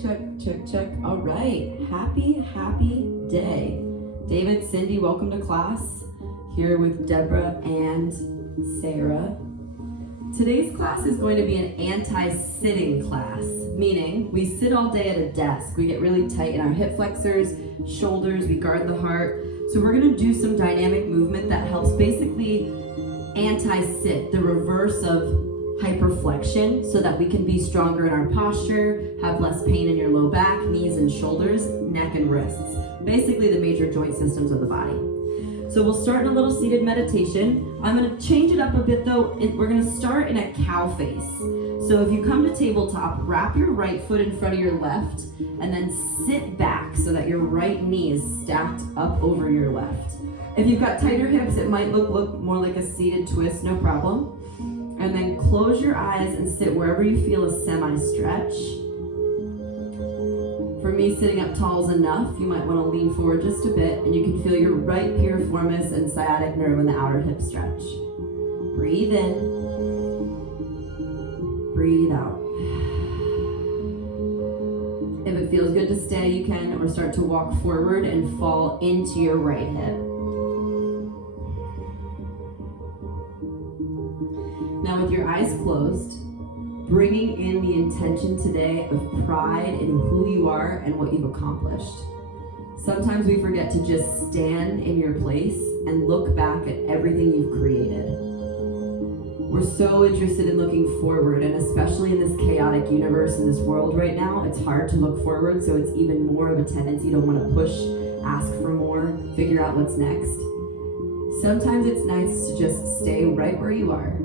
Check. All right. Happy day. David, Cindy, welcome to class. Here with Deborah and Sarah. Today's class is going to be an anti-sitting class, meaning we sit all day at a desk. We get really tight in our hip flexors, shoulders, we guard the heart. So we're going to do some dynamic movement that helps basically anti-sit, the reverse of hyperflexion, so that we can be stronger in our posture, have less pain in your low back, knees and shoulders, neck and wrists. Basically the major joint systems of the body. So we'll start in a little seated meditation. I'm going to change it up a bit though. We're going to start in a cow face. So if you come to tabletop, wrap your right foot in front of your left and then sit back so that your right knee is stacked up over your left. If you've got tighter hips, it might look more like a seated twist, no problem. And then close your eyes and sit wherever you feel a semi-stretch. For me, sitting up tall is enough. You might want to lean forward just a bit, and you can feel your right piriformis and sciatic nerve in the outer hip stretch. Breathe in. Breathe out. If it feels good to stay, you can, or start to walk forward and fall into your right hip. Now with your eyes closed, bringing in the intention today of pride in who you are and what you've accomplished. Sometimes we forget to just stand in your place and look back at everything you've created. We're so interested in looking forward, and especially in this chaotic universe, in this world right now, it's hard to look forward, so it's even more of a tendency to want to push, ask for more, figure out what's next. Sometimes it's nice to just stay right where you are.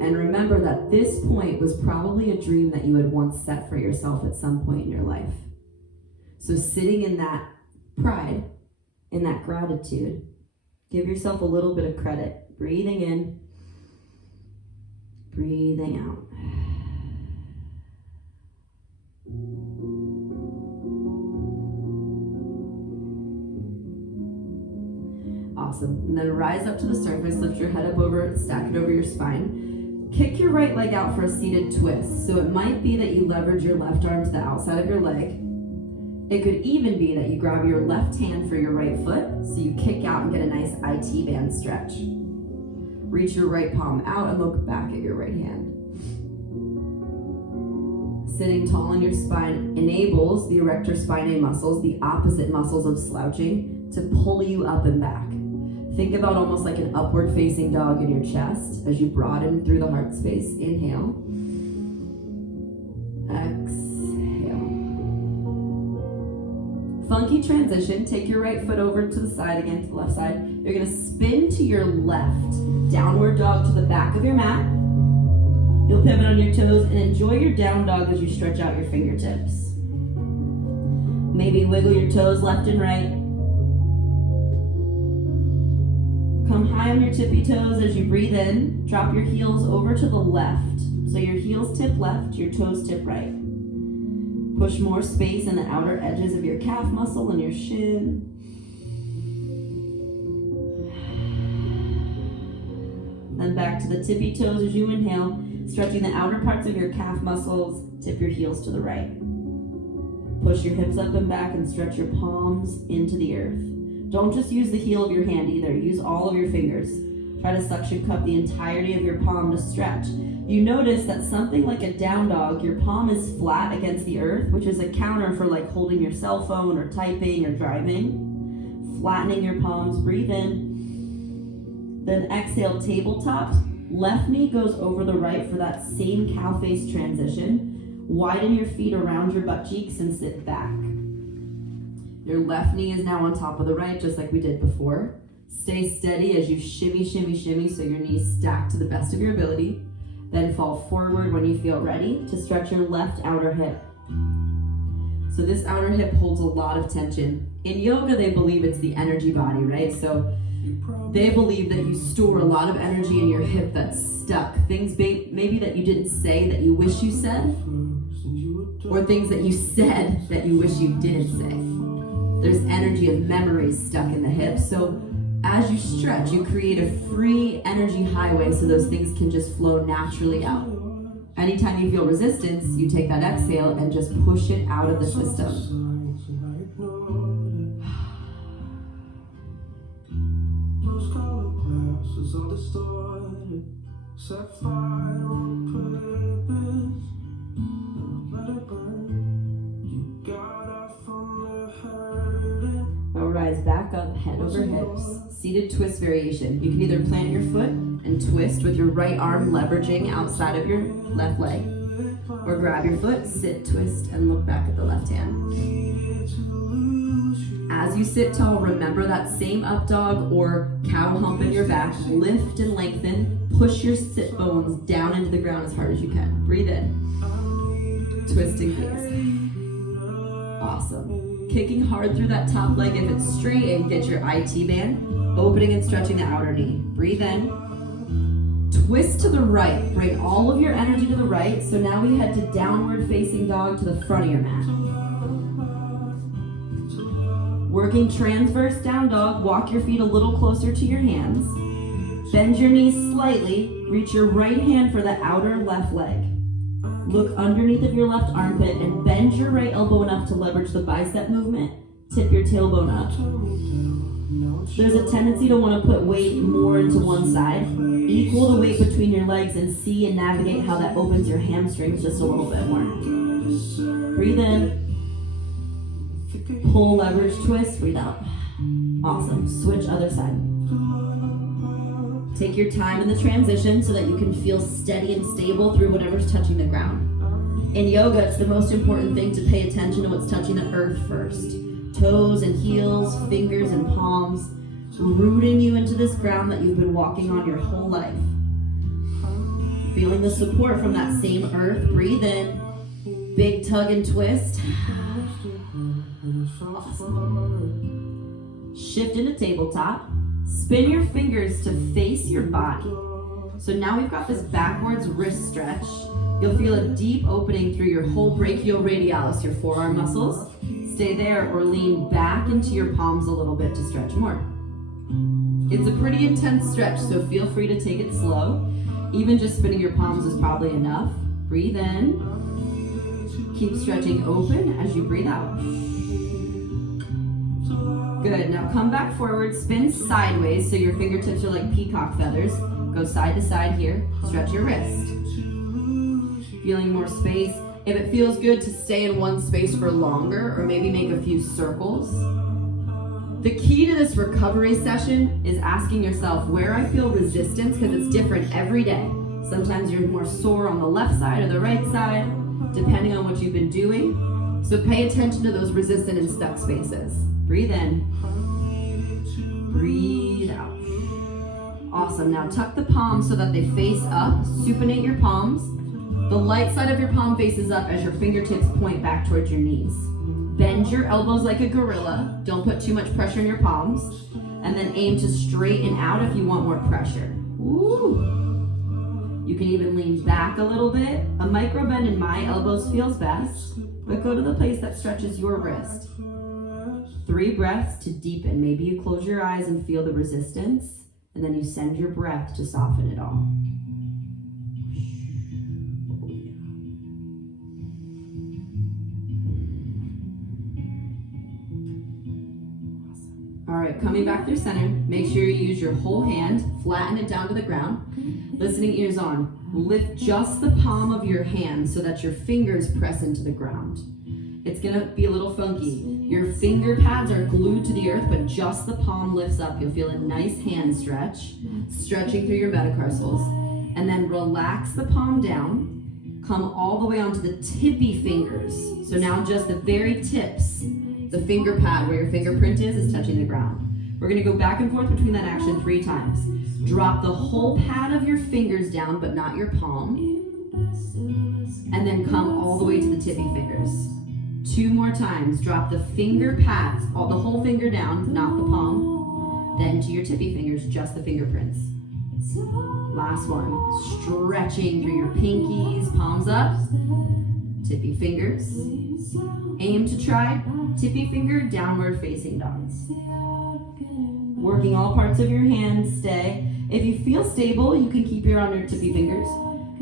And remember that this point was probably a dream that you had once set for yourself at some point in your life. So sitting in that pride, in that gratitude, give yourself a little bit of credit. Breathing in, breathing out. Awesome. And then rise up to the surface, lift your head up over, stack it over your spine. Kick your right leg out for a seated twist. So it might be that you leverage your left arm to the outside of your leg. It could even be that you grab your left hand for your right foot, so you kick out and get a nice IT band stretch. Reach your right palm out and look back at your right hand. Sitting tall in your spine enables the erector spinae muscles, the opposite muscles of slouching, to pull you up and back. Think about almost like an upward facing dog in your chest as you broaden through the heart space. Inhale. Exhale. Funky transition. Take your right foot over to the side again, to the left side. You're going to spin to your left. Downward dog to the back of your mat. You'll pivot on your toes and enjoy your down dog as you stretch out your fingertips. Maybe wiggle your toes left and right. Come high on your tippy toes as you breathe in. Drop your heels over to the left. So your heels tip left, your toes tip right. Push more space in the outer edges of your calf muscle and your shin. Then back to the tippy toes as you inhale, stretching the outer parts of your calf muscles. Tip your heels to the right. Push your hips up and back and stretch your palms into the earth. Don't just use the heel of your hand either. Use all of your fingers. Try to suction cup the entirety of your palm to stretch. You notice that something like a down dog, your palm is flat against the earth, which is a counter for like holding your cell phone or typing or driving. Flattening your palms, breathe in. Then exhale, tabletop. Left knee goes over the right for that same cow face transition. Widen your feet around your butt cheeks and sit back. Your left knee is now on top of the right, just like we did before. Stay steady as you shimmy, shimmy, shimmy, so your knees stack to the best of your ability. Then fall forward when you feel ready to stretch your left outer hip. So this outer hip holds a lot of tension. In yoga, they believe it's the energy body, right? So they believe that you store a lot of energy in your hip that's stuck. Things maybe that you didn't say that you wish you said, or things that you said that you wish you didn't say. There's energy of memories stuck in the hip. So as you stretch, you create a free energy highway so those things can just flow naturally out. Anytime you feel resistance, you take that exhale and just push it out of the system. Now rise back up, head over hips. Seated twist variation. You can either plant your foot and twist with your right arm leveraging outside of your left leg, or grab your foot, sit, twist, and look back at the left hand. As you sit tall, remember that same up dog or cow hump in your back. Lift and lengthen. Push your sit bones down into the ground as hard as you can. Breathe in. Twisting gaze. Awesome. Kicking hard through that top leg if it's straight, and get your IT band. Opening and stretching the outer knee. Breathe in. Twist to the right. Bring all of your energy to the right. So now we head to downward facing dog to the front of your mat. Working transverse down dog. Walk your feet a little closer to your hands. Bend your knees slightly. Reach your right hand for the outer left leg. Look underneath of your left armpit and bend your right elbow enough to leverage the bicep movement. Tip your tailbone up. There's a tendency to want to put weight more into one side. Equal the weight between your legs and see and navigate how that opens your hamstrings just a little bit more. Breathe in. Pull, leverage, twist, breathe out. Awesome. Switch other side. Take your time in the transition so that you can feel steady and stable through whatever's touching the ground. In yoga, it's the most important thing to pay attention to what's touching the earth first. Toes and heels, fingers and palms, rooting you into this ground that you've been walking on your whole life. Feeling the support from that same earth. Breathe in. Big tug and twist. Awesome. Shift into tabletop. Spin your fingers to face your body. So now we've got this backwards wrist stretch. You'll feel a deep opening through your whole brachioradialis, your forearm muscles. Stay there or lean back into your palms a little bit to stretch more. It's a pretty intense stretch, so feel free to take it slow. Even just spinning your palms is probably enough. Breathe in. Keep stretching open as you breathe out. Good, now come back forward, spin sideways so your fingertips are like peacock feathers. Go side to side here, stretch your wrist. Feeling more space. If it feels good to stay in one space for longer or maybe make a few circles. The key to this recovery session is asking yourself where I feel resistance, because it's different every day. Sometimes you're more sore on the left side or the right side, depending on what you've been doing. So pay attention to those resistant and stuck spaces. Breathe in. Breathe out. Awesome. Now tuck the palms so that they face up. Supinate your palms. The light side of your palm faces up as your fingertips point back towards your knees. Bend your elbows like a gorilla. Don't put too much pressure in your palms. And then aim to straighten out if you want more pressure. Ooh. You can even lean back a little bit. A micro bend in my elbows feels best, but go to the place that stretches your wrist. 3 breaths to deepen. Maybe you close your eyes and feel the resistance, and then you send your breath to soften it all. All right, coming back through center, make sure you use your whole hand, flatten it down to the ground. Listening ears on. Lift just the palm of your hand so that your fingers press into the ground. It's gonna be a little funky. Your finger pads are glued to the earth, but just the palm lifts up. You'll feel a nice hand stretch, stretching through your metatarsals. And then relax the palm down. Come all the way onto the tippy fingers. So now just the very tips. The finger pad where your fingerprint is touching the ground. We're gonna go back and forth between that action 3 times. Drop the whole pad of your fingers down, but not your palm. And then come all the way to the tippy fingers. 2 more times. Drop the finger pads, the whole finger down, not the palm. Then to your tippy fingers, just the fingerprints. Last one. Stretching through your pinkies, palms up, tippy fingers. Aim to try tippy finger, downward facing dogs. Working all parts of your hands, stay. If you feel stable, you can keep your on your tippy fingers.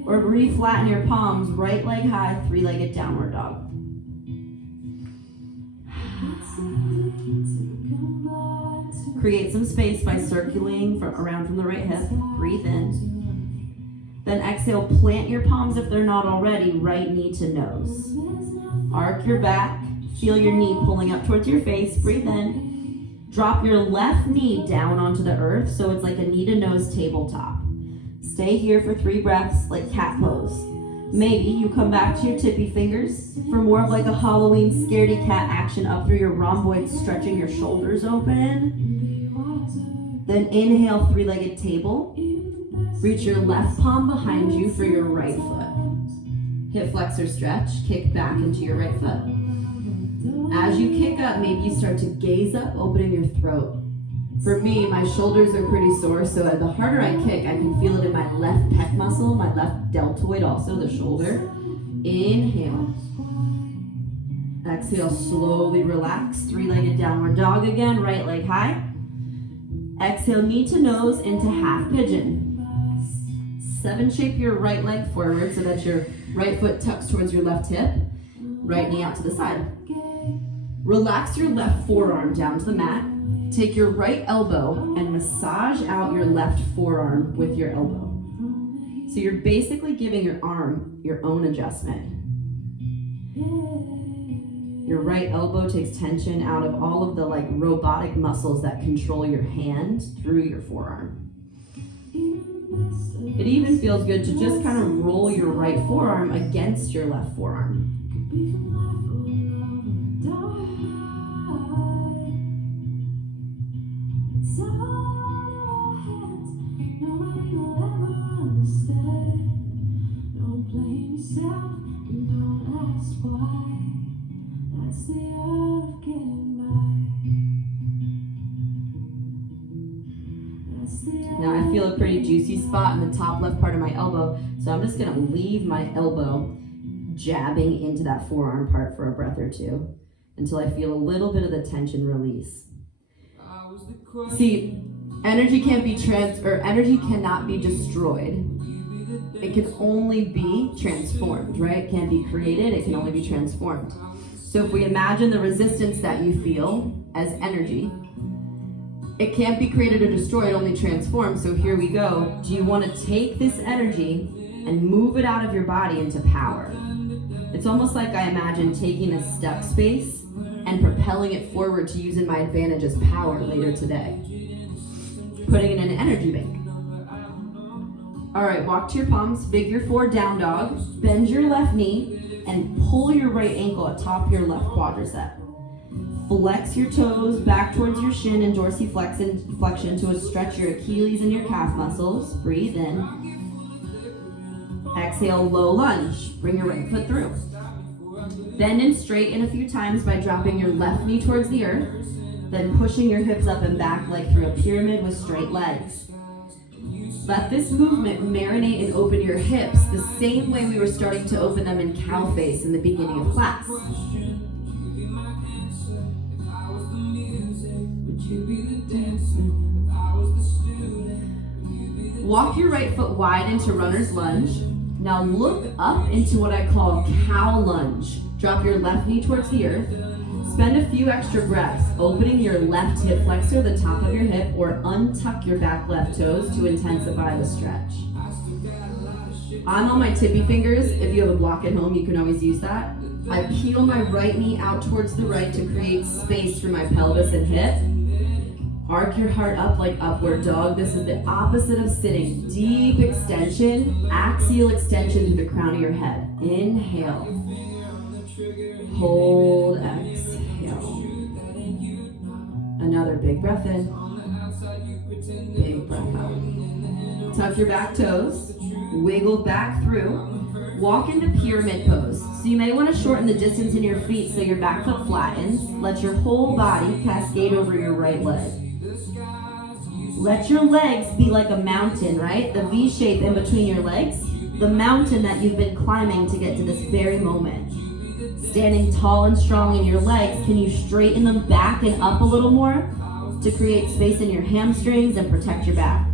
Or re-flatten your palms, right leg high, three-legged downward dog. Create some space by circling around from the right hip. Breathe in. Then exhale, plant your palms if they're not already, right knee to nose. Arc your back, feel your knee pulling up towards your face. Breathe in. Drop your left knee down onto the earth so it's like a knee to nose tabletop. Stay here for 3 breaths, like cat pose. Maybe you come back to your tippy fingers for more of like a Halloween scaredy cat action up through your rhomboids, stretching your shoulders open. Then inhale, 3-legged table. Reach your left palm behind you for your right foot. Hip flexor stretch, kick back into your right foot. As you kick up, maybe you start to gaze up, opening your throat. For me, my shoulders are pretty sore, so the harder I kick, I can feel it in my left pec muscle, my left deltoid also, the shoulder. Inhale. Exhale, slowly relax. 3-legged downward dog again, right leg high. Exhale, knee to nose into half pigeon. 7 shape your right leg forward so that your right foot tucks towards your left hip. Right knee out to the side. Relax your left forearm down to the mat. Take your right elbow and massage out your left forearm with your elbow. So you're basically giving your arm your own adjustment. Your right elbow takes tension out of all of the like robotic muscles that control your hand through your forearm. It even feels good to just kind of roll your right forearm against your left forearm. Now I feel a pretty juicy spot in the top left part of my elbow, so I'm just gonna leave my elbow jabbing into that forearm part for a breath or two until I feel a little bit of the tension release. See, energy can't be energy cannot be destroyed. It can only be transformed, right? It can't be created, it can only be transformed. So if we imagine the resistance that you feel as energy, it can't be created or destroyed, only transformed. So here we go. Do you want to take this energy and move it out of your body into power? It's almost like I imagine taking a stuck space and propelling it forward to use in my advantage as power later today. Putting it in an energy bank. All right, walk to your palms, figure 4 down dog, bend your left knee, and pull your right ankle atop your left quadricep. Flex your toes back towards your shin and dorsiflexion to stretch your Achilles and your calf muscles. Breathe in. Exhale, low lunge. Bring your right foot through. Bend and straighten a few times by dropping your left knee towards the earth, then pushing your hips up and back like through a pyramid with straight legs. Let this movement marinate and open your hips the same way we were starting to open them in cow face in the beginning of class. Walk your right foot wide into runner's lunge. Now look up into what I call cow lunge. Drop your left knee towards the earth. Spend a few extra breaths, opening your left hip flexor, the top of your hip, or untuck your back left toes to intensify the stretch. I'm on my tippy fingers. If you have a block at home, you can always use that. I peel my right knee out towards the right to create space for my pelvis and hip. Arc your heart up like upward dog. This is the opposite of sitting. Deep extension, axial extension to the crown of your head. Inhale. Hold, exhale. Another big breath in. Big breath out. Tuck your back toes. Wiggle back through. Walk into pyramid pose. So you may want to shorten the distance in your feet so your back foot flattens. Let your whole body cascade over your right leg. Let your legs be like a mountain, right? The V shape in between your legs. The mountain that you've been climbing to get to this very moment. Standing tall and strong in your legs, can you straighten them back and up a little more to create space in your hamstrings and protect your back?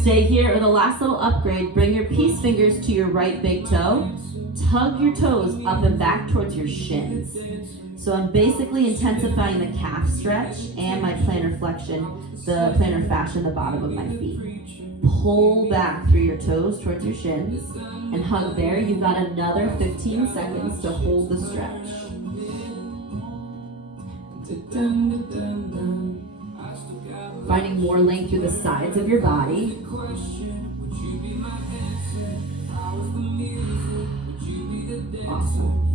Stay here, or the last little upgrade, bring your peace fingers to your right big toe. Tug your toes up and back towards your shins. So I'm basically intensifying the calf stretch and my plantar flexion, the plantar fascia in the bottom of my feet. Pull back through your toes towards your shins and hug there. You've got another 15 seconds to hold the stretch. Finding more length through the sides of your body. Awesome.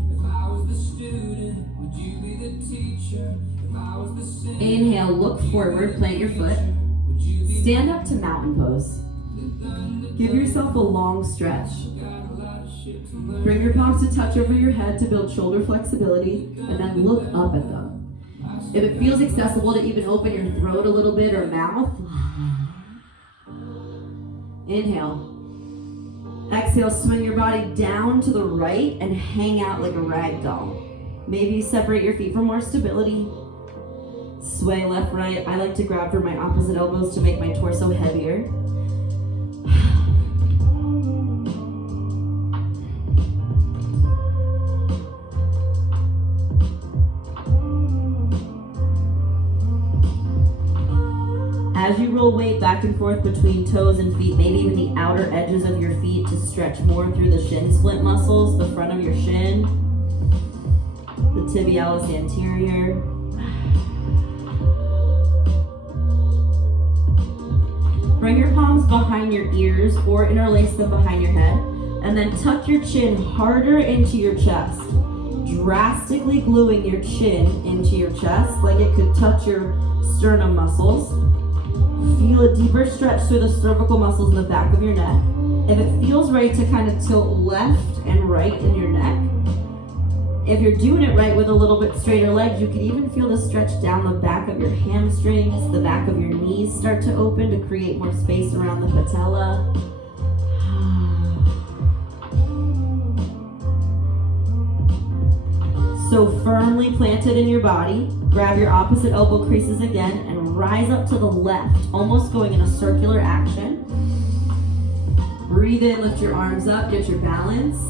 Inhale, look forward, plant your foot. Stand up to mountain pose. Give yourself a long stretch. Bring your palms to touch over your head to build shoulder flexibility, and then look up at them. If it feels accessible to even open your throat a little bit or mouth, inhale. Exhale, swing your body down to the right and hang out like a rag doll. Maybe separate your feet for more stability. Sway left, right. I like to grab for my opposite elbows to make my torso heavier. As you roll weight back and forth between toes and feet, maybe even the outer edges of your feet to stretch more through the shin splint muscles, the front of your shin, the tibialis anterior. Bring your palms behind your ears or interlace them behind your head, and then tuck your chin harder into your chest, drastically gluing your chin into your chest like it could touch your sternum muscles. Feel a deeper stretch through the cervical muscles in the back of your neck. If it feels right to kind of tilt left and right in your neck. If you're doing it right with a little bit straighter legs, you can even feel the stretch down the back of your hamstrings, the back of your knees start to open to create more space around the patella. So firmly planted in your body, grab your opposite elbow creases again and rise up to the left, almost going in a circular action. Breathe in, lift your arms up, get your balance.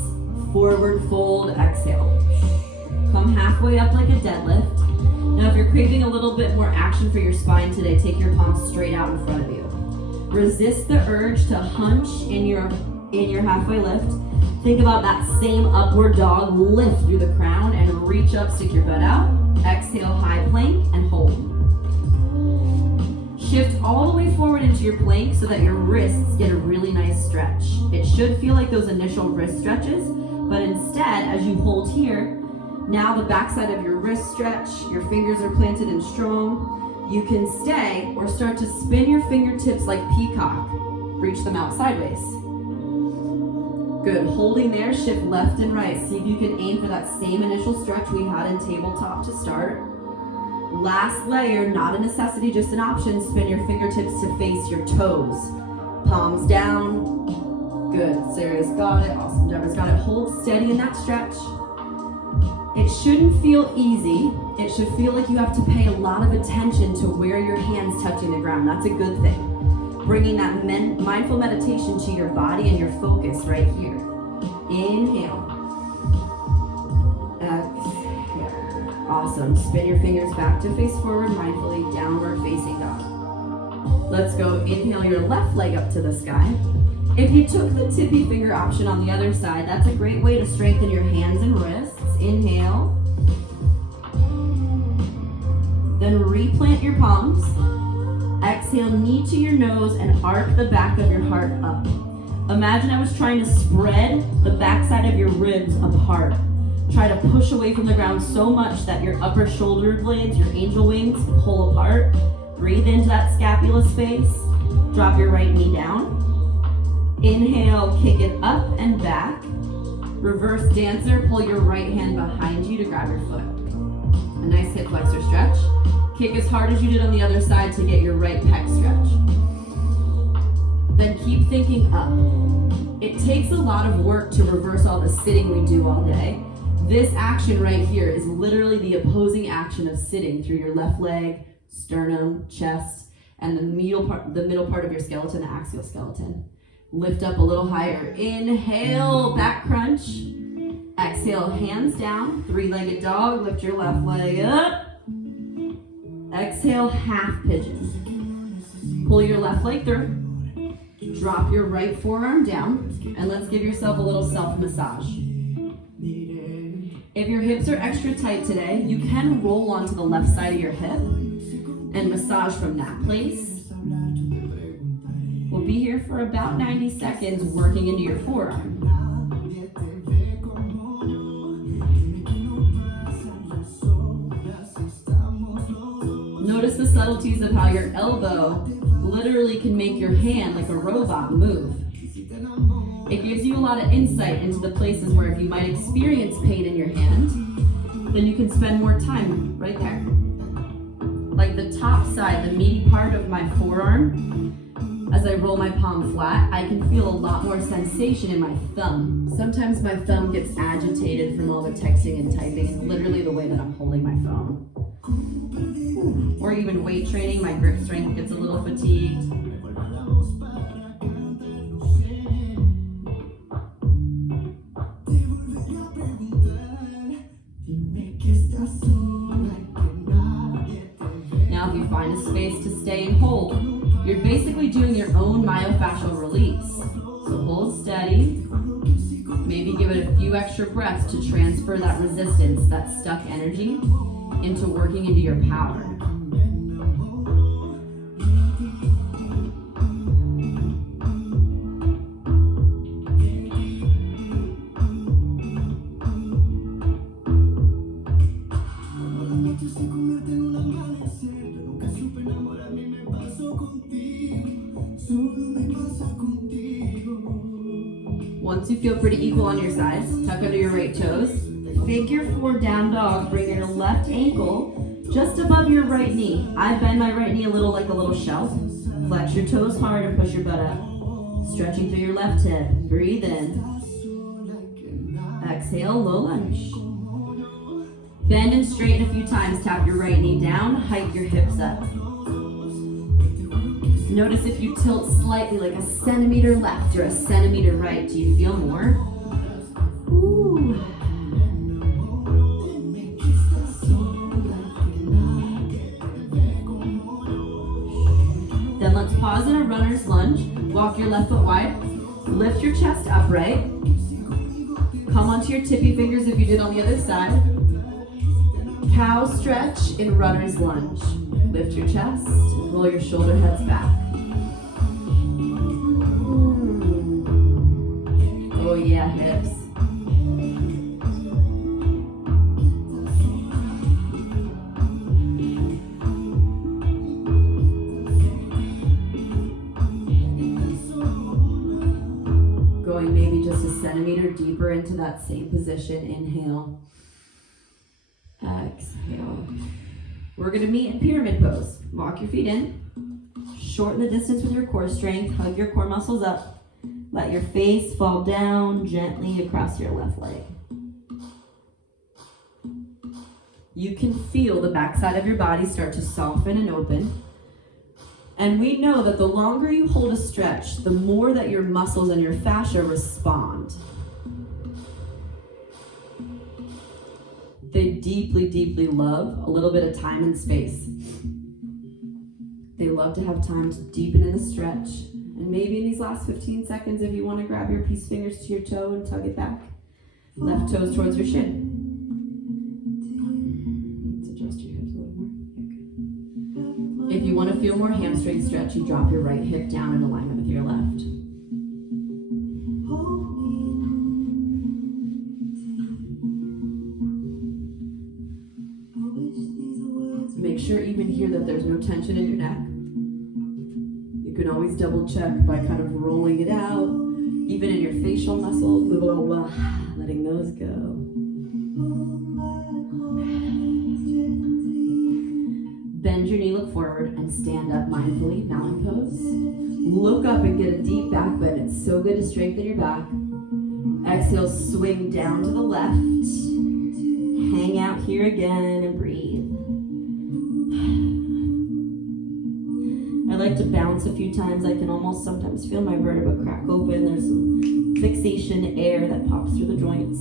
Forward fold, exhale. Come halfway up like a deadlift. Now if you're craving a little bit more action for your spine today, take your palms straight out in front of you. Resist the urge to hunch in your halfway lift. Think about that same upward dog, lift through the crown and reach up, stick your butt out. Exhale, high plank and hold. Shift all the way forward into your plank so that your wrists get a really nice stretch. It should feel like those initial wrist stretches, but instead, as you hold here, now the backside of your wrist stretch, your fingers are planted and strong. You can stay or start to spin your fingertips like peacock. Reach them out sideways. Good, holding there, shift left and right. See if you can aim for that same initial stretch we had in tabletop to start. Last layer, not a necessity, just an option. Spin your fingertips to face your toes. Palms down. Good, Sarah's got it. Awesome, Deborah's got it. Hold steady in that stretch. It shouldn't feel easy. It should feel like you have to pay a lot of attention to where your hand's touching the ground. That's a good thing. Bringing that mindful meditation to your body and your focus right here. Inhale. Exhale. Awesome. Spin your fingers back to face forward, mindfully, downward facing dog. Let's go. Inhale your left leg up to the sky. If you took the tippy finger option on the other side, that's a great way to strengthen your hands and wrists. Inhale. Then replant your palms. Exhale, knee to your nose and arc the back of your heart up. Imagine I was trying to spread the backside of your ribs apart. Try to push away from the ground so much that your upper shoulder blades, your angel wings, pull apart. Breathe into that scapula space. Drop your right knee down. Inhale, kick it up and back. Reverse dancer, pull your right hand behind you to grab your foot. A nice hip flexor stretch. Kick as hard as you did on the other side to get your right pec stretch. Then keep thinking up. It takes a lot of work to reverse all the sitting we do all day. This action right here is literally the opposing action of sitting through your left leg, sternum, chest, and the middle part of your skeleton, the axial skeleton. Lift up a little higher. Inhale, back crunch. Exhale, hands down, three-legged dog. Lift your left leg up. Exhale, half pigeon. Pull your left leg through. Drop your right forearm down, and let's give yourself a little self-massage. If your hips are extra tight today, you can roll onto the left side of your hip and massage from that place. We'll be here for about 90 seconds working into your forearm. Notice the subtleties of how your elbow literally can make your hand like a robot move. It gives you a lot of insight into the places where if you might experience pain in your hand, then you can spend more time right there. Like the top side, the meaty part of my forearm, as I roll my palm flat, I can feel a lot more sensation in my thumb. Sometimes my thumb gets agitated from all the texting and typing, and literally the way that I'm holding my phone. Or even weight training, my grip strength gets a little fatigued. Now if you find a space to stay and hold, you're basically doing your own myofascial release. So hold steady. Maybe give it a few extra breaths to transfer that resistance, that stuck energy, into working into your power. Once you feel pretty equal on your sides, tuck under your right toes. Figure 4 down dog, bring your left ankle just above your right knee. I bend my right knee a little like a little shelf. Flex your toes hard and push your butt up. Stretching through your left hip. Breathe in. Exhale, low lunge. Bend and straighten a few times. Tap your right knee down. Hike your hips up. Notice if you tilt slightly, like a centimeter left or a centimeter right. Do you feel more? Ooh. Then let's pause in a runner's lunge. Walk your left foot wide. Lift your chest upright. Come onto your tippy fingers if you did on the other side. Cow stretch in runner's lunge. Lift your chest. Roll your shoulder heads back. Oh yeah, hips. Going maybe just a centimeter deeper into that same position. Inhale. Exhale. We're going to meet in pyramid pose. Walk your feet in. Shorten the distance with your core strength. Hug your core muscles up. Let your face fall down gently across your left leg. You can feel the backside of your body start to soften and open. And we know that the longer you hold a stretch, the more that your muscles and your fascia respond. They deeply, deeply love a little bit of time and space. They love to have time to deepen in a stretch. And maybe in these last 15 seconds, if you want to grab your peace fingers to your toe and tug it back. Left toes towards your shin. Let's adjust your hips a little more. Okay. If you want to feel more hamstring stretch, you drop your right hip down in alignment with your left. Make sure even here that there's no tension in your neck. You can always double check by kind of rolling it out, even in your facial muscles, letting those go. Bend your knee, look forward, and stand up mindfully, mountain pose. Look up and get a deep back bend. It's so good to strengthen your back. Exhale, swing down to the left. Hang out here again and breathe. I like to bounce a few times. I can almost sometimes feel my vertebra crack open. There's some fixation air that pops through the joints.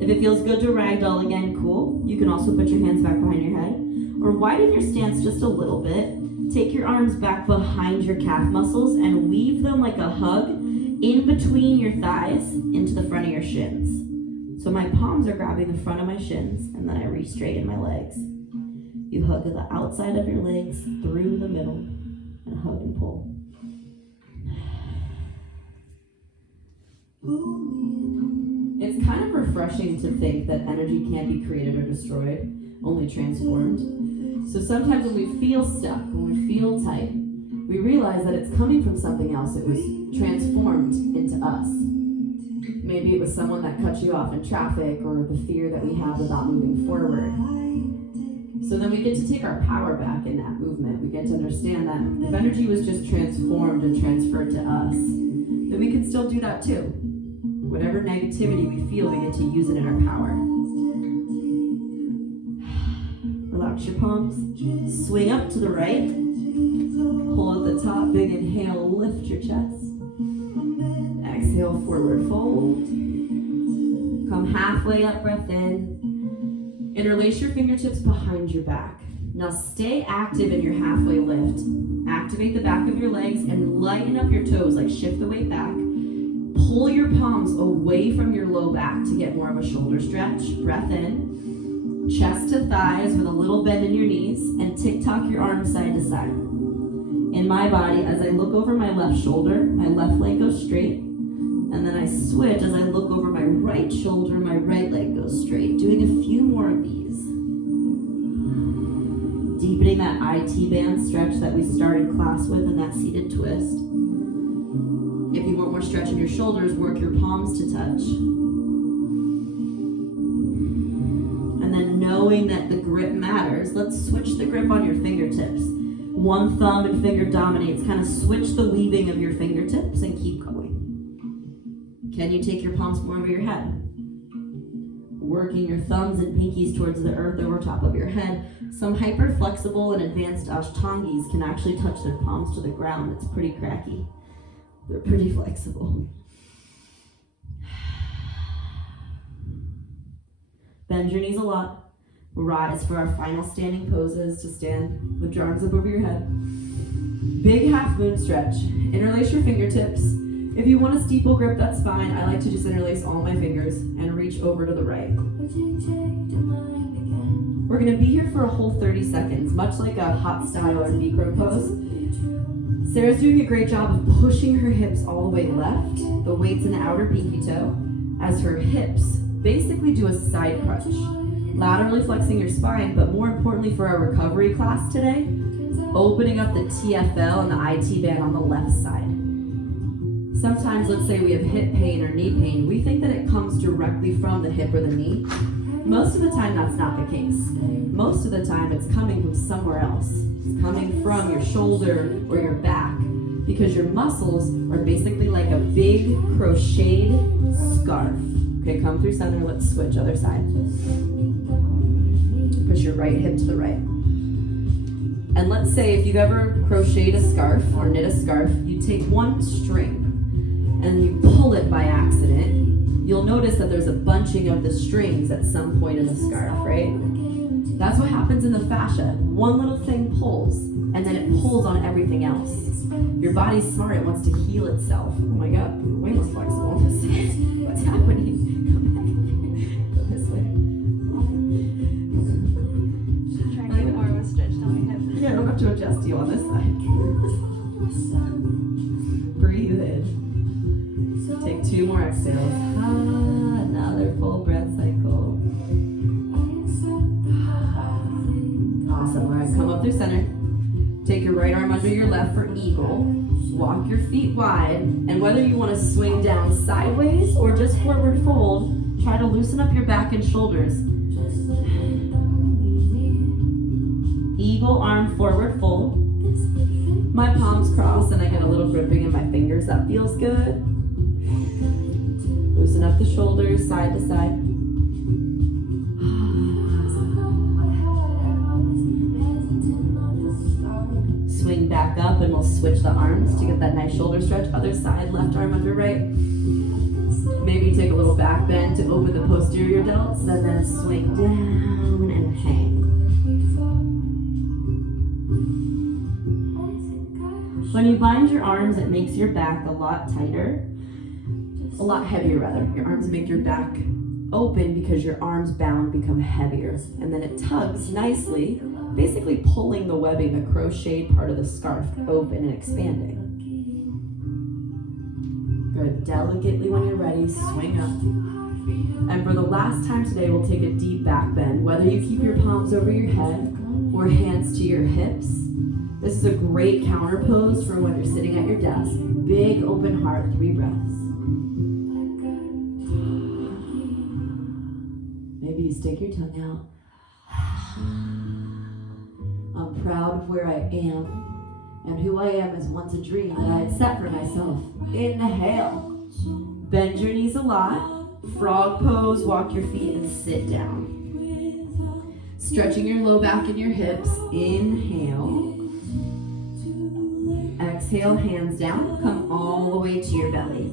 If it feels good to ragdoll again, cool. You can also put your hands back behind your head or widen your stance just a little bit. Take your arms back behind your calf muscles and weave them like a hug in between your thighs into the front of your shins. So my palms are grabbing the front of my shins and then I re-straighten my legs. You hug the outside of your legs through the middle and hug and pull. It's kind of refreshing to think that energy can't be created or destroyed, only transformed. So sometimes when we feel stuck, when we feel tight, we realize that it's coming from something else. It was transformed into us. Maybe it was someone that cut you off in traffic or the fear that we have about moving forward. So then we get to take our power back in that movement. We get to understand that if energy was just transformed and transferred to us, then we can still do that too. Whatever negativity we feel, we get to use it in our power. Relax your palms. Swing up to the right. Pull at the top. Big inhale. Lift your chest. Exhale. Forward fold. Come halfway up. Breath in. Interlace your fingertips behind your back. Now stay active in your halfway lift. Activate the back of your legs and lighten up your toes. Like shift the weight back. Pull your palms away from your low back to get more of a shoulder stretch. Breath in. Chest to thighs with a little bend in your knees, and tick-tock your arms side to side. In my body, as I look over my left shoulder, my left leg goes straight, and then I switch as I look over my right shoulder, my right leg goes straight. Doing a few more of these. Deepening that IT band stretch that we started class with in that seated twist. If you want more stretch in your shoulders, work your palms to touch. And then knowing that the grip matters, let's switch the grip on your fingertips. One thumb and finger dominates. Kind of switch the weaving of your fingertips and keep going. Can you take your palms more over your head? Working your thumbs and pinkies towards the earth over top of your head. Some hyper flexible and advanced Ashtangis can actually touch their palms to the ground. It's pretty cracky. They're pretty flexible. Bend your knees a lot. Rise for our final standing poses to stand. Lift your arms up over your head. Big Halfmoon Stretch. Interlace your fingertips. If you want a steeple grip, that's fine. I like to just interlace all my fingers and reach over to the right. We're going to be here for a whole 30 seconds, much like a hot style or Necro pose. Sarah's doing a great job of pushing her hips all the way left, the weight's in the outer pinky toe, as her hips basically do a side crunch. Laterally flexing your spine, but more importantly for our recovery class today, opening up the TFL and the IT band on the left side. Sometimes, let's say we have hip pain or knee pain, we think that it comes directly from the hip or the knee. Most of the time, that's not the case. Most of the time, it's coming from somewhere else. It's coming from your shoulder or your back, because your muscles are basically like a big crocheted scarf. Okay, come through center, let's switch other side. Push your right hip to the right. And let's say if you've ever crocheted a scarf or knit a scarf, you take one string and you pull it by accident. You'll notice that there's a bunching of the strings at some point in the scarf, right? That's what happens in the fascia. One little thing pulls, and then it pulls on everything else. Your body's smart, it wants to heal itself. Oh my God, you're way more flexible on this side. What's happening? Come back. Go this way. Trying to get more of a stretch down my hip. Yeah, I don't have to adjust you on this side. Breathe in. Take 2 more exhales. Another full breath cycle. Awesome. All right, come up through center. Take your right arm under your left for eagle. Walk your feet wide. And whether you want to swing down sideways or just forward fold, try to loosen up your back and shoulders. Eagle arm forward fold. My palms cross and I get a little gripping in my fingers. That feels good. Loosen up the shoulders side to side. Swing back up and we'll switch the arms to get that nice shoulder stretch. Other side, left arm under right. Maybe take a little back bend to open the posterior delts and then swing down and hang. When you bind your arms, it makes your back a lot tighter, a lot heavier rather. Your arms make your back open because your arms bound become heavier. And then it tugs nicely, basically pulling the webbing, the crocheted part of the scarf open and expanding. Good. Delicately when you're ready, swing up. And for the last time today, we'll take a deep back bend. Whether you keep your palms over your head or hands to your hips, this is a great counter pose for when you're sitting at your desk. Big open heart, 3 breaths. Maybe you stick your tongue out. I'm proud of where I am, and who I am is once a dream that I had set for myself. Inhale. Bend your knees a lot. Frog pose, walk your feet and sit down. Stretching your low back and your hips. Inhale. Exhale, hands down. Come all the way to your belly.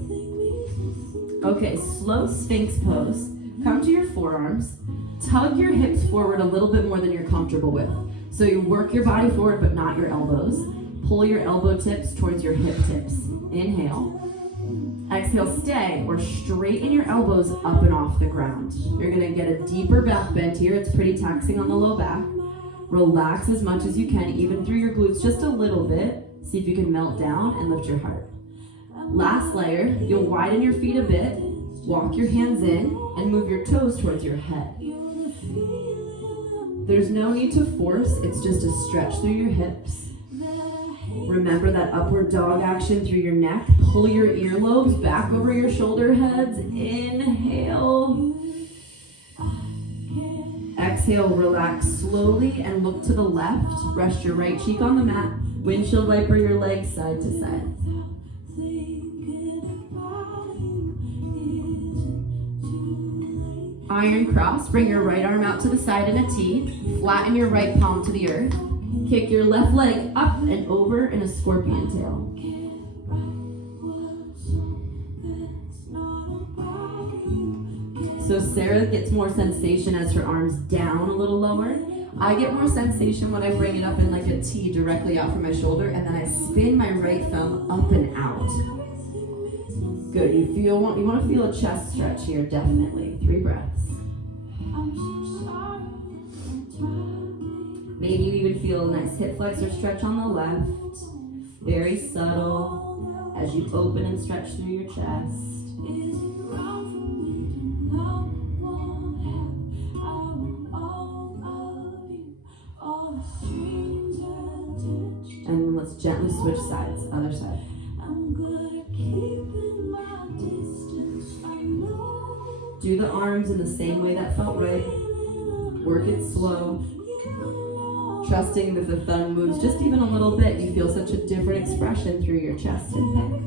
Okay, slow Sphinx pose. Come to your forearms. Tug your hips forward a little bit more than you're comfortable with. So you work your body forward, but not your elbows. Pull your elbow tips towards your hip tips. Inhale. Exhale, stay or straighten your elbows up and off the ground. You're gonna get a deeper back bend here. It's pretty taxing on the low back. Relax as much as you can, even through your glutes just a little bit. See if you can melt down and lift your heart. Last layer, you'll widen your feet a bit, walk your hands in, and move your toes towards your head. There's no need to force, it's just a stretch through your hips. Remember that upward dog action through your neck. Pull your earlobes back over your shoulder heads. Inhale. Exhale, relax slowly and look to the left. Rest your right cheek on the mat. Windshield wiper your legs side to side. Iron cross, bring your right arm out to the side in a T. Flatten your right palm to the earth. Kick your left leg up and over in a scorpion tail. So Sarah gets more sensation as her arms down a little lower. I get more sensation when I bring it up in like a T directly out from my shoulder, and then I spin my right thumb up and out. Good, you want to feel a chest stretch here, definitely. 3 breaths. Maybe you even feel a nice hip flexor stretch on the left. Very subtle as you open and stretch through your chest. And let's gently switch sides, other side. Do the arms in the same way that felt right. Work it slow. Trusting that the thumb moves just even a little bit, you feel such a different expression through your chest and neck.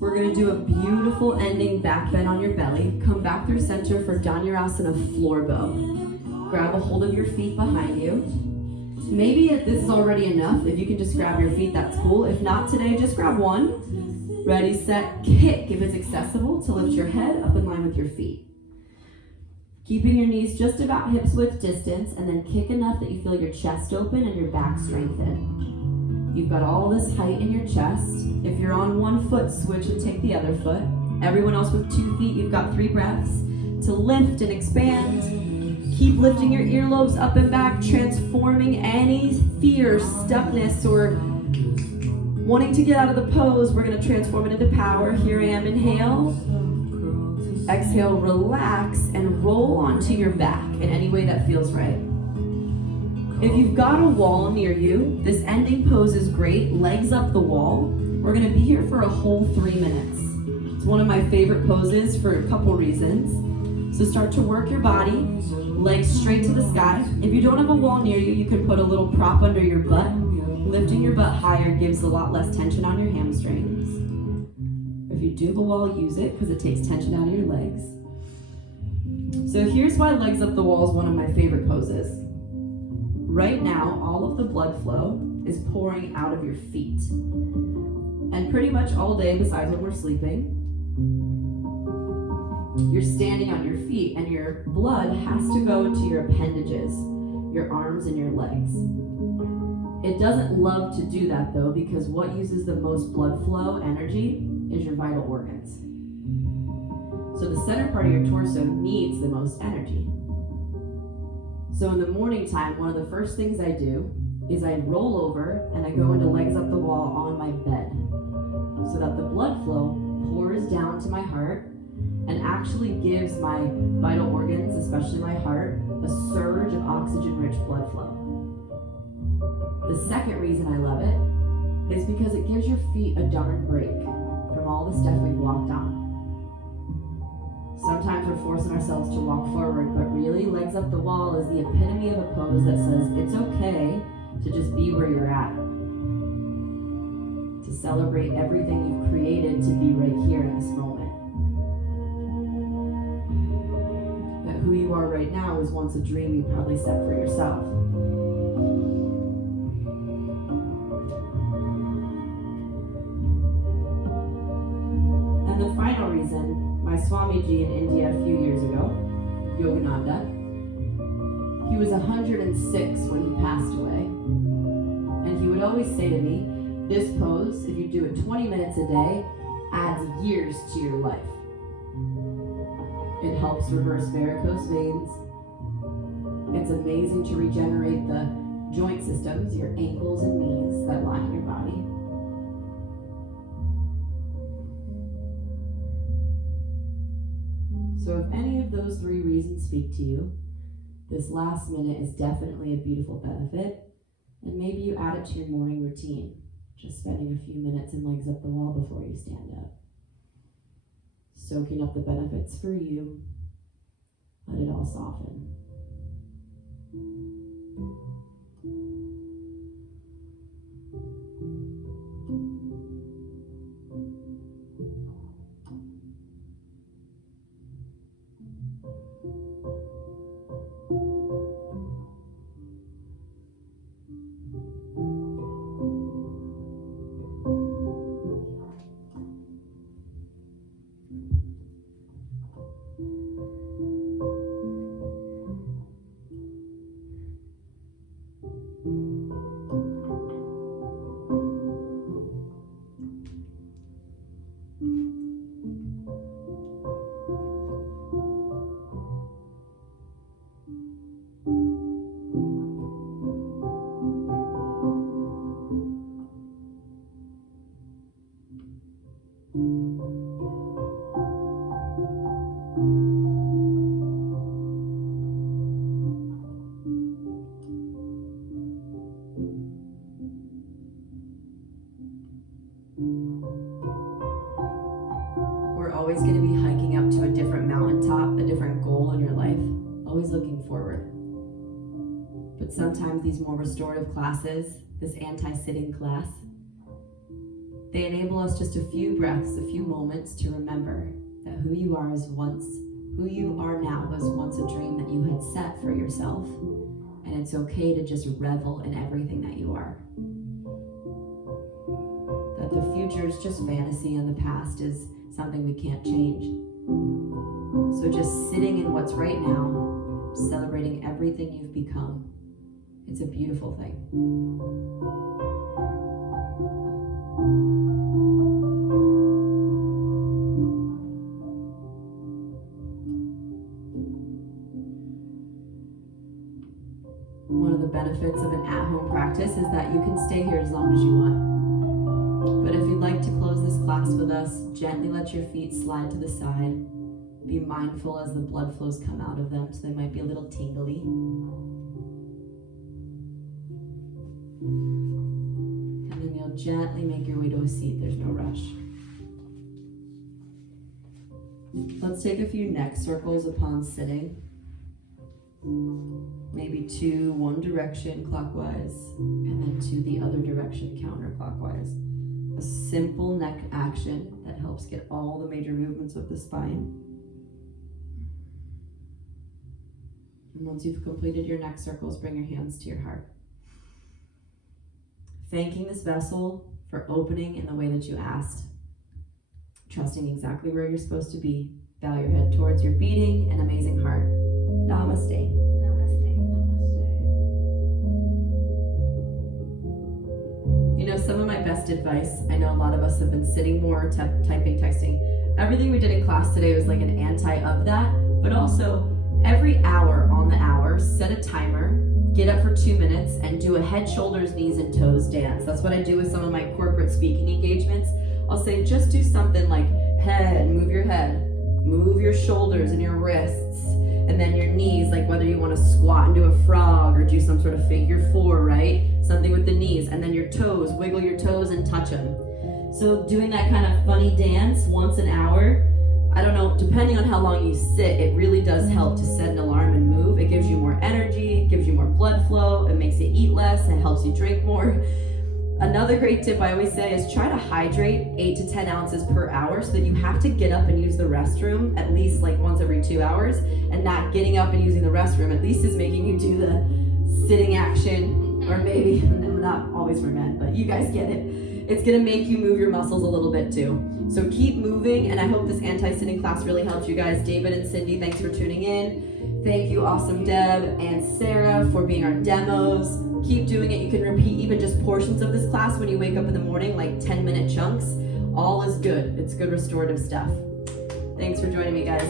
We're going to do a beautiful ending back bend on your belly. Come back through center for Dhanurasana floor bow. Grab a hold of your feet behind you. Maybe if this is already enough, if you can just grab your feet, that's cool. If not today, just grab one. Ready, set, kick if it's accessible to lift your head up in line with your feet. Keeping your knees just about hips width distance, and then kick enough that you feel your chest open and your back strengthen. You've got all this height in your chest. If you're on one foot, switch and take the other foot. Everyone else with 2 feet, you've got 3 breaths to lift and expand. Keep lifting your earlobes up and back, transforming any fear, stuckness, or Wanting to get out of the pose, we're going to transform it into power. Here I am, inhale. Exhale, relax, and roll onto your back in any way that feels right. If you've got a wall near you, this ending pose is great. Legs up the wall. We're going to be here for a whole 3 minutes. It's one of my favorite poses for a couple reasons. So start to work your body, legs straight to the sky. If you don't have a wall near you, you can put a little prop under your butt. Lifting your butt higher gives a lot less tension on your hamstrings. If you do have a wall, use it because it takes tension out of your legs. So here's why legs up the wall is one of my favorite poses. Right now, all of the blood flow is pouring out of your feet. And pretty much all day, besides when we're sleeping, you're standing on your feet and your blood has to go to your appendages, your arms and your legs. It doesn't love to do that though, because what uses the most blood flow energy is your vital organs. So the center part of your torso needs the most energy. So in the morning time, one of the first things I do is I roll over and I go into legs up the wall on my bed so that the blood flow pours down to my heart and actually gives my vital organs, especially my heart, a surge of oxygen-rich blood flow. The second reason I love it is because it gives your feet a darn break from all the stuff we've walked on. Sometimes we're forcing ourselves to walk forward, but really, legs up the wall is the epitome of a pose that says it's okay to just be where you're at. To celebrate everything you've created to be right here in this moment. That who you are right now was once a dream you probably set for yourself. And the final reason, my Swamiji in India a few years ago, Yogananda, he was 106 when he passed away. And he would always say to me, this pose, if you do it 20 minutes a day, adds years to your life. It helps reverse varicose veins. It's amazing to regenerate the joint systems, your ankles and knees that lie in your body. So if any of those 3 reasons speak to you, this last minute is definitely a beautiful benefit, and maybe you add it to your morning routine, just spending a few minutes in legs up the wall before you stand up. Soaking up the benefits for you, let it all soften. Always going to be hiking up to a different mountaintop, a different goal in your life, always looking forward. But sometimes these more restorative classes, this anti-sitting class, they enable us just a few breaths, a few moments to remember that who you are now was once a dream that you had set for yourself, and it's okay to just revel in everything that you are. That the future is just fantasy and the past is something we can't change. So just sitting in what's right now, celebrating everything you've become, it's a beautiful thing. One of the benefits of an at-home practice is that you can stay here as long as you want. But if you'd like to close this class with us, gently let your feet slide to the side. Be mindful as the blood flows come out of them, so they might be a little tingly. And then you'll gently make your way to a seat. There's no rush. Let's take a few neck circles upon sitting. Maybe 2 one direction clockwise, and then 2 the other direction counterclockwise. A simple neck action that helps get all the major movements of the spine. And once you've completed your neck circles, bring your hands to your heart. Thanking this vessel for opening in the way that you asked. Trusting exactly where you're supposed to be. Bow your head towards your beating and amazing heart. Namaste. Namaste. Namaste. You know, some of my best advice, I know a lot of us have been sitting more, typing, texting. Everything we did in class today was like an anti of that, but also every hour on the hour, set a timer, get up for 2 minutes, and do a head, shoulders, knees, and toes dance. That's what I do with some of my corporate speaking engagements. I'll say, just do something like head, move your shoulders and your wrists, and then your knees, like whether you want to squat and do a frog or do some sort of figure 4, right? Something with the knees, and then your toes, wiggle your toes and touch them. So doing that kind of funny dance once an hour, I don't know, depending on how long you sit, it really does help to set an alarm and move. It gives you more energy, it gives you more blood flow, it makes you eat less, it helps you drink more. Another great tip I always say is try to hydrate 8 to 10 ounces per hour so that you have to get up and use the restroom at least like once every 2 hours, and not getting up and using the restroom at least is making you do the sitting action, or maybe, not always for men, but you guys get it. It's gonna make you move your muscles a little bit too. So keep moving, and I hope this anti-sitting class really helps you guys. David and Cindy, thanks for tuning in. Thank you, Awesome Deb and Sarah, for being our demos. Keep doing it. You can repeat even just portions of this class when you wake up in the morning, like 10-minute chunks. All is good. It's good restorative stuff. Thanks for joining me, guys.